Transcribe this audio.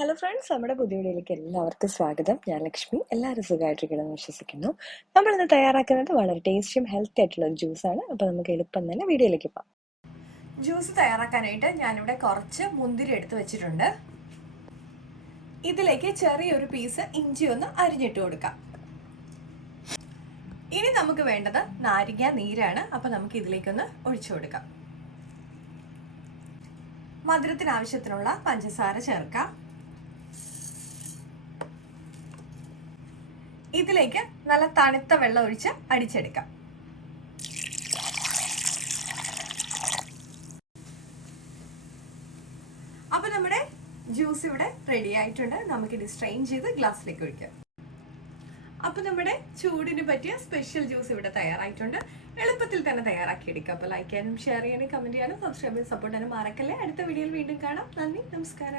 Hello friends നമ്മുടെ പുതിയ വീഡിയോയിലേക്ക് എല്ലാവർക്കും സ്വാഗതം. ഞാൻ ലക്ഷ്മി. എല്ലാവരും സുഖമായിട്ടിരിക്കണമെന്ന് വിശ്വസിക്കുന്നു. നമ്മൾ ഇന്ന് തയ്യാറാക്കുന്നത് വളരെ ടേസ്റ്റിയും ഹെൽത്തി ആയിട്ടുള്ള ഒരു ജ്യൂസാണ് അപ്പോൾ നമുക്ക് എളുപ്പം തന്നെ വീഡിയോയിലേക്ക് പോകാം. ജ്യൂസ് തയ്യാറാക്കാനായിട്ട് ഞാനിവിടെ കുറച്ച് മുന്തിരി എടുത്ത് വെച്ചിട്ടുണ്ട്. ഇതിലേക്ക് ചെറിയൊരു പീസ് ഇഞ്ചി ഒന്ന് അരിഞ്ഞിട്ട് കൊടുക്കാം. ഇനി നമുക്ക് വേണ്ടത് നാരങ്ങ നീരാണ്. അപ്പൊ നമുക്ക് ഇതിലേക്കൊന്ന് ഒഴിച്ചു കൊടുക്കാം. മധുരത്തിന് ആവശ്യത്തിനുള്ള പഞ്ചസാര ചേർക്കാം. ഇതിലേക്ക് നല്ല തണുത്ത വെള്ളം ഒഴിച്ച് അടിച്ചെടുക്കാം. അപ്പൊ നമ്മുടെ ജ്യൂസ് ഇവിടെ റെഡി ആയിട്ടുണ്ട്. നമുക്കിത് സ്ട്രെയിൻ ചെയ്ത് ഗ്ലാസ്സിലേക്ക് ഒഴിക്കാം. അപ്പൊ നമ്മുടെ ചൂടിന് പറ്റിയ സ്പെഷ്യൽ ജ്യൂസ് ഇവിടെ തയ്യാറായിട്ടുണ്ട്. എളുപ്പത്തിൽ തന്നെ തയ്യാറാക്കിയെടുക്കുക അപ്പൊ ലൈക്ക് ചെയ്യാനും ഷെയർ ചെയ്യാനും കമന്റ് ചെയ്യാനും സബ്സ്ക്രൈബ് സപ്പോർട്ട് ചെയ്യാനും മറക്കല്ലേ. അടുത്ത വീഡിയോയിൽ വീണ്ടും കാണാം. നന്ദി നമസ്കാരം.